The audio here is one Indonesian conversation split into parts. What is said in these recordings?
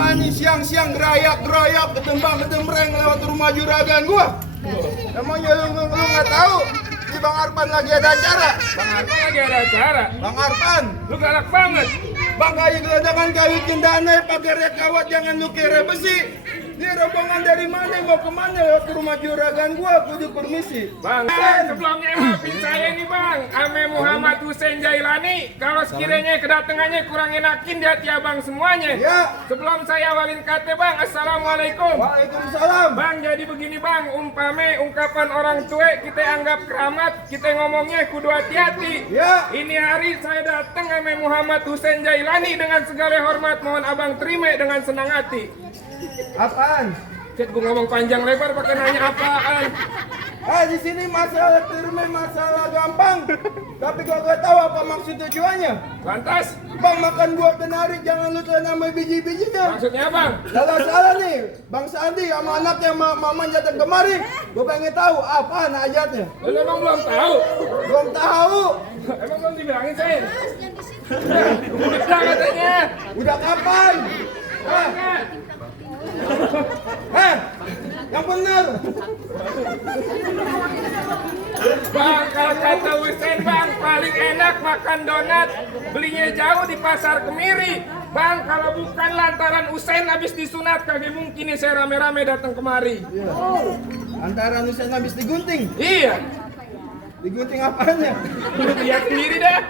Apa nih siang-siang gerayak-gerayak ketembang-ketembreng lewat rumah juragan gua? Emangnya lu nggak tahu? Di Bang Arpan lagi ada acara. Bang Arpan lagi ada acara. Bang Arpan, Lu galak banget. Bang kayu gelandangan kayu cendana pakai rekawat jangan lu kira besi. Ini rombongan dari mana mau kemana lewat ke rumah juragan gua kudu permisi. Bang, sebelumnya maafin saya nih bang, Ame Muhammad Hussein Jailani. Kalau sekiranya kedatangannya kurang enakin di hati abang semuanya. Ya. Sebelum saya awalin kata bang, assalamualaikum. Waalaikumsalam. Bang, jadi begini bang, umpame ungkapan orang tua kita anggap keramat, kita ngomongnya kudu hati-hati. Ya. Ini hari saya datang Ame Muhammad Hussein Jailani dengan segala hormat, mohon abang terima dengan senang hati. Apaan? Cek gua ngomong panjang lebar pakai nanya apaan. Di sini masalah terme masalah gampang. Tapi gua gak tahu apa maksud tujuannya. Lantas, Bang makan buah kenari jangan lupa nama biji-bijinya. maksudnya bang? Salah nih, Bang Sandi sama anaknya mamanya datang kemari. Gua pengen tahu apaan ajatnya. Lu emang belum tahu? Belum tahu. Emang belum dibilangin saya? Udah katanya. Udah kapan? Yang bener. Bang, kalau kata Hussein bang, paling enak makan donat. Belinya jauh di pasar Kemiri. Bang, kalau bukan lantaran Hussein habis disunat, kagak mungkin nih saya rame-rame datang kemari. Iya. Antara Nusan habis digunting. Iya, Digunting apanya? lu lihat sendiri dah.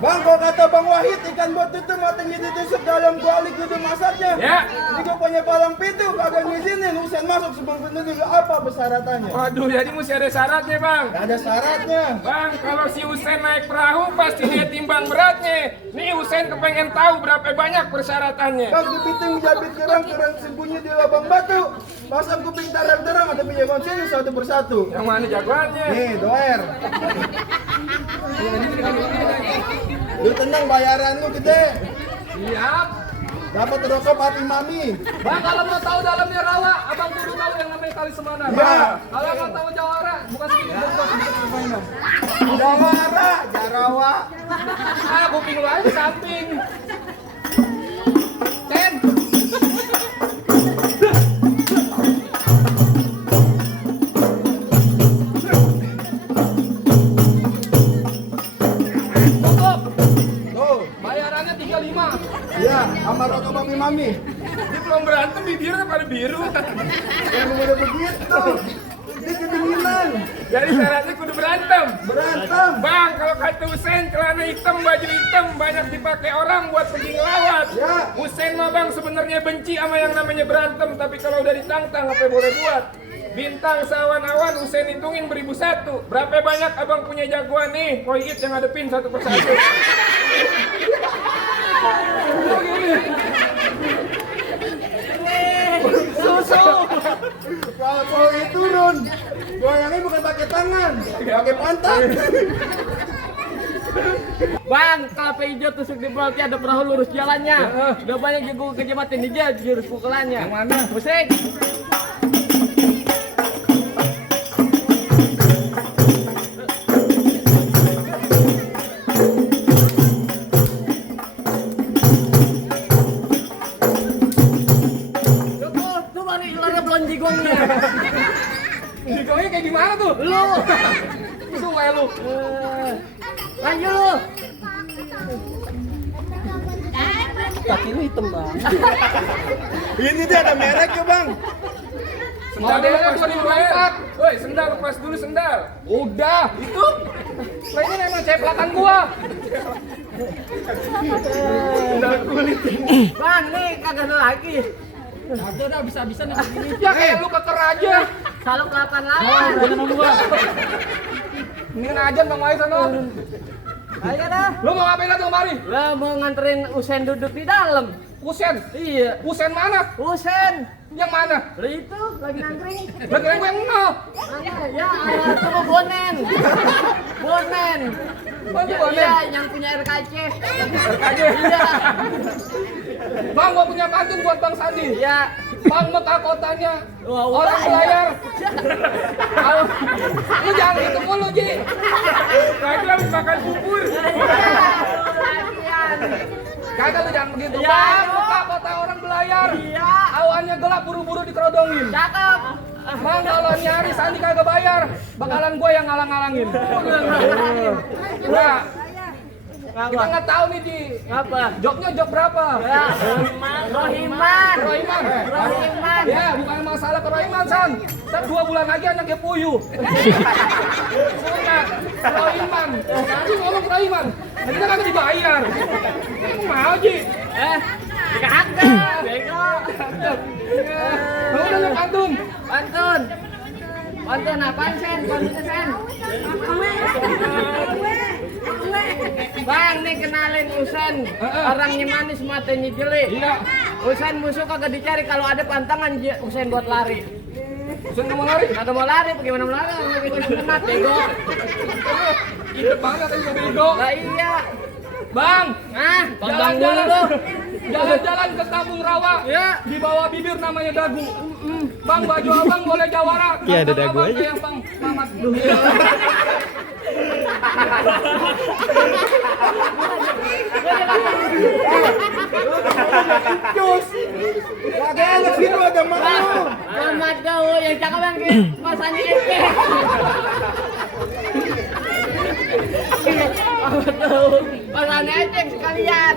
Bang, kok kata Bang Wahid ikan bot itu matanya ditusuk dalam kuali kudu masaknya. Ya. Ini gua punya palang pintu kagak ngizinin Husen masuk sebelum pintu dulu apa persyaratannya? Waduh, jadi mesti ada syaratnya bang. Gak ada syaratnya. Bang, kalau si Hussein naik perahu pasti dia timbang beratnya. Nih Hussein kepengen tahu berapa banyak persyaratannya. Bang, kepiting jabit kerang sembunyi di lubang batu. Pasang kuping terang-terang ada pinjaman sini satu persatu. Yang mana jagoannya? Nih, doer. Lu tenang bayaran lu gede. Siap. Dapat rokok hati mami. Bang, kalau mau tahu dalamnya rawa, abang kudu tahu yang namanya tali semana. Ya. Kalau mau tahu jawara, bukan sedikit permainan. Jawara, Jarawa. Kuping lu aja di samping. Cen. Cukup. Tuh, Bayarannya 35. iya, sama rokok mami mami. Dia belum berantem bibirnya pada biru. Emang udah begitu. Dia kedinginan. Jadi syaratnya kudu berantem. Berantem. Bang, kalau kata Hussein celana hitam, baju hitam banyak dipakai orang buat pergi ngelawat. Ya. Hussein mah bang sebenarnya benci sama yang namanya berantem, tapi kalau udah ditantang apa yang boleh buat? Bintang sawan-awan Hussein hitungin beribu satu. Berapa banyak abang punya jagoan nih? Koyit yang ngadepin satu persatu. Susu. Kalau itu turun. Goyangnya bukan pakai tangan, pakai pantat. Bang, kafe hijau tusuk di berarti ada perahu lurus jalannya. Udah banyak juga kejamatan hijau jurus pukulannya. Yang mana? Musik. Tuh mana ilarnya belum jigongnya. Jigongnya kayak gimana tuh? Lu. Sungai lu. Lanjut lu. Kaki lu hitam bang. Ini dia ada mereknya bang. Sendal Modelnya lepas dulu, 2024. Woi, sendal lepas dulu sendal. Udah, itu. Lah ini memang ceplakan gua. Sendal kulit. Bang, nih kagak ada lagi. Ada dah bisa-bisa nih begini. Ya kayak lu keker aja. Kalau kelapan lawan. Ini aja Bang Wai sono. Ayo dah. Lu mau ngapain datang kemari? Lah mau nganterin Usen duduk di dalam. Kusen. Iya. Kusen mana? Usen. Yang mana? Lah itu lagi nangkring. Lagi yang nol. Mana? Ya, sama Bonen. Bonen. Oh, Ya, Bonen. iya, yang punya RKC. RKC. Iya. Bang, gua punya pantun buat Bang Sandi. Ya. Bang Mekah kotanya. Wah, Orang wah, belayar. Lu jangan gitu mulu, Ji. Lagi habis makan bubur. Latihan. Kagak lu jangan begitu. Ya, Bang, ayo. buka kota orang belayar. Iya. Awannya gelap, buru-buru dikerodongin. Cakep. Bang, kalau nyari Sandi kagak bayar, bakalan gue yang ngalang-ngalangin. Nah, kita nggak tahu nih Ji. Apa? Joknya jok berapa? Ya, Rohiman. Rohiman. Rohiman. Ya, bukan masalah ke Rohiman, San. Ntar 2 bulan lagi anaknya puyuh. Sunat. Rohiman. Nanti ngomong Rohiman. Nanti kita kagak dibayar. Mau Ji? Kagak. Bego. Mau udah lu pantun? Pantun. Pantun apaan, Sen? Pantun, Sen. Bang, nih kenalin Usen. Orangnya manis, matanya jelek. Iya. Usen musuh kagak dicari, kalau ada pantangan Usen buat lari. Usen nggak mau lari? Kagak mau lari, bagaimana mau lari? Orang lagi sunat, bego. Ide banget yang bego. Lah iya. Bang, Ah, bang dulu lu. jalan-jalan ke Kampung Rawa. Ya. Di bawah bibir namanya dagu. Bang, baju abang boleh jawara. Iya, ada dagu Abang aja. kayak Bang Mamat. Cus. Kagak enak sih lu ada malu. Selamat gaul yang cakep yang kayak masanya ente. Selamat gaul. Masanya ente sekalian.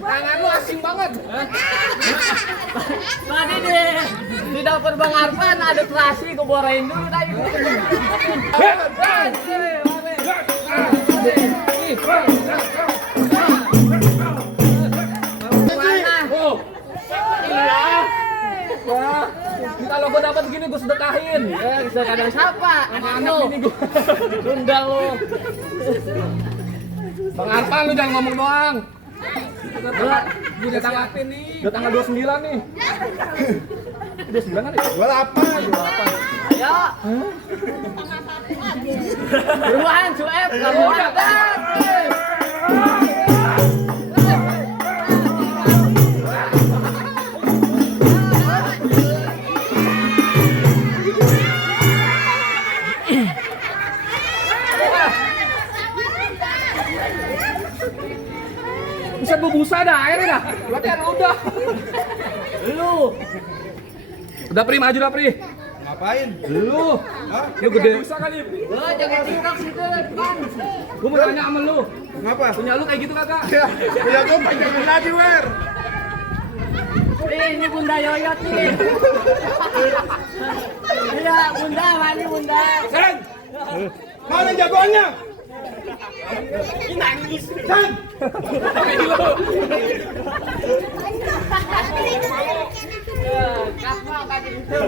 Tangan lu asing banget. Tadi di dapur Bang Arfan ada terasi, gue borain dulu tadi. Mana? Oh, Iya. wah. Kalau gua dapat gini gua sedekahin. Bisa kadang siapa? Anak bini gua. Undang lu. Bang Arfan lu jangan ngomong doang. Gua udah tanggal nih. Udah tanggal 29 nih. 29 kan ya? 28. Ayo. Buruan, Sueb. Kamu Udah, bisa berbusa dah airnya dah. Berarti air udah. Lu. Udah Pri, maju dah Pri. Ngapain? Lu. Hah? Lu gede. Bisa kan ya? Lu jangan TikTok situ, Bang. Gua mau tanya sama lu. Ngapa? Punya lu kayak gitu kagak? Ya, punya gua panjangin lagi, Wer. Ini Bunda Yoyot nih. Iya, Bunda, mana Bunda? Sen! Mana jagoannya? Nangis. Sen! Kapal tadi itu.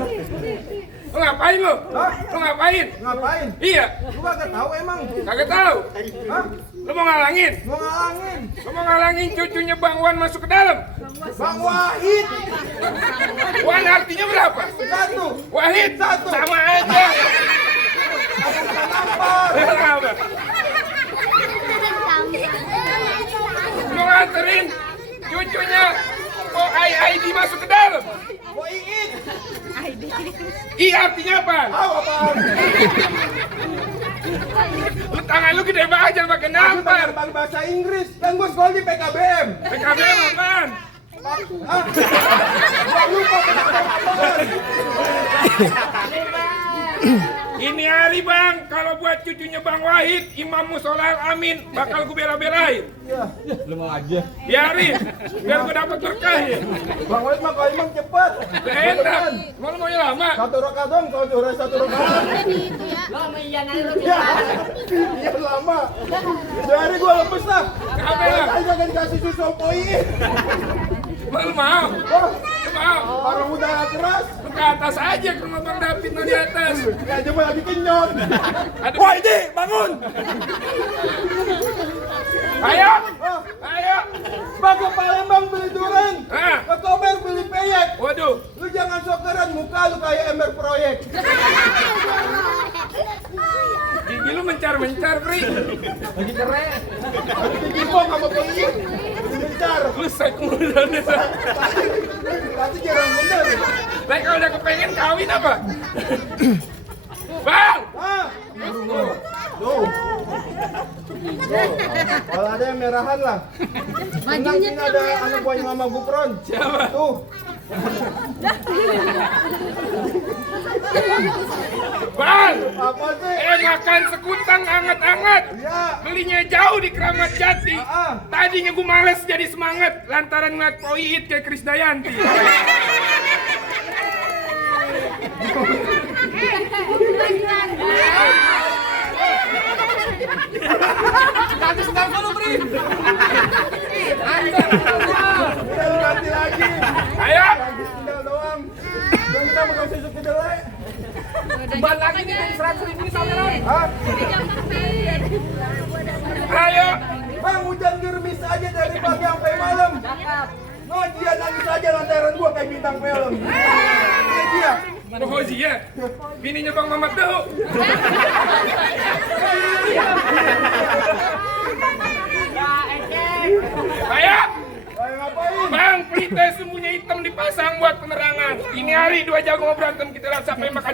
Lu ngapain lu? Hah? Lu ngapain? Ngapain? Iya, Lu kagak tahu emang. kagak tahu. Hah? Lu mau ngalangin? Mau ngalangin? Lu mau ngalangin cucunya Bang Wan masuk ke dalam? Bang Wahid. Wan artinya berapa? Satu. Wahid Satu. sama aja. Nampar. Kenapa? Lu nganterin cucunya kok ID masuk ke dalam? Mau iin. I artinya apa? Tahu apaan? Lu tangan lu gede banget jangan pakai Aku nampar. bang bahasa Inggris. Kan gua sekolah di PKBM. PKBM apaan? Hah? Gua lupa PKBM apaan. Ini hari Bang, kalau buat cucunya Bang Wahid, Imam Musola Amin, bakal gue bela-belain. Iya. Lu mau aja. Biarin, biar gue dapet berkah ya. Bang Wahid mah kalau imam cepet. Enak, mau lu maunya lama? Satu rakaat dong, kalau curah satu rakaat. Lo sama Ian aja lo. Ya, iya lama. Dari gua lemes lah. Kenapa ya? Saya jangan dikasih susu poin. Mau lu mau? Wah, Lu mau? orang udah keras. Lu ke atas aja ke rumah Bang David, no di atas. Ya cuma lagi kenyot. Ada- Wah, ini bangun. Ayo, Ah, ayo. Bang ke Palembang beli durian. Ah. Ke Kober beli peyek. Waduh, Lu jangan sok keren, muka lu kayak ember proyek. gigi lu mencar-mencar, Pri. Lagi keren. Lagi digibong sama poin. Bentar. Lu brengsek udah. Berarti jarang bener. Lah kalau udah kepengen kawin apa? Bang! Ah, tuh. Kalau ada yang merahan lah. Tenang, sini ada anak buahnya Mama Gupron. Siapa? Tuh. Bang! Apa sih? Makan sekutang anget-anget. Iya. Belinya jauh di Kramat Jati. Ah. Tadinya gue males jadi semangat lantaran ngeliat Poiit kayak Krisdayanti. Ganti sendal dulu, Bri. Udah ganti lagi. Ayo! Ganti tinggal doang. Dan kita mau kasih sup kedelai. Ban lagi nih 100.000 nih saweran. Hah? Ayo! Bang, hujan gerimis aja dari pagi sampai malam. Oh, dia nangis aja lantaran gua kayak bintang film. Ini dia. Pohozi ya? Bininya Bang Mamat tuh. Ayo! Ayo ngapain? Bang, pelita semuanya hitam dipasang buat penerangan. Ini hari 2 jago mau berantem kita lihat siapa yang makan.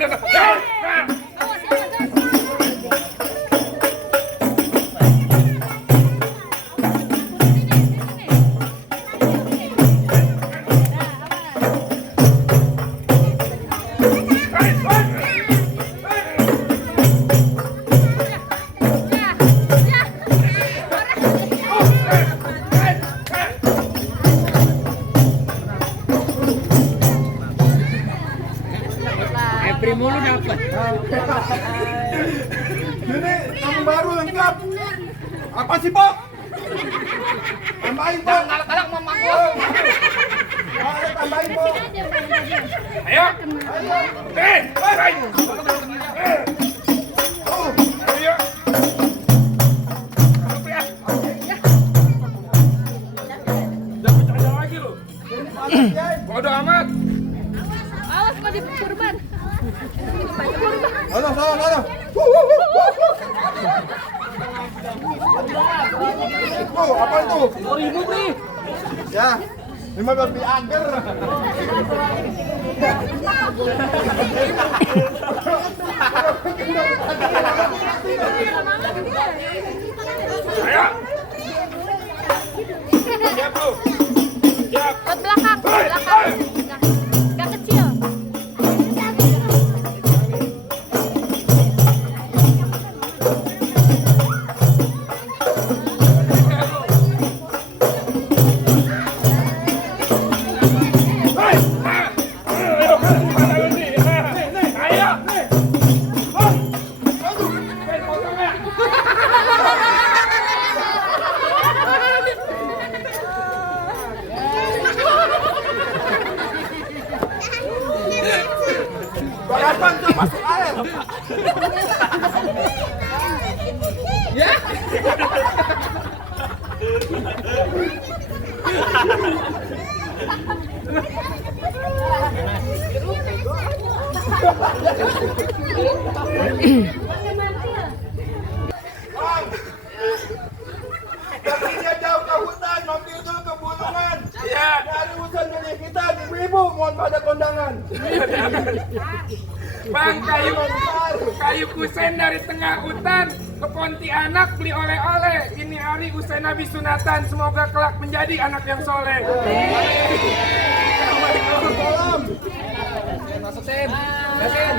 Mulu dapat. Ini yang baru lengkap. Apa sih, Pok? Tambahin, Pok. Galak-galak mau mangkok. Ayo, tambahin, Pok. Ayo! Ayo! Ayo! Jangan bercanda lagi lu. Bodoh amat. Awas kau di kurban. Halo, halo. Oh, apa itu? 2.000, Bri. Ya, 15 di agar. Ayo! Siap lu. Siap. Buat belakang, belakang. Gak kecil. Balapan tuh masuk air. Ya. Bang, kakinya jauh ke hutan, mampir dulu ke gunungan. Iya. Dari urusan milik kita, ibu-ibu mohon pada kondangan. Bang, kayu kusen dari tengah hutan ke Pontianak beli oleh-oleh. Ini hari Usain habis sunatan. Semoga kelak menjadi anak yang soleh. Salam. Masuk, Sen. Ya, Sen.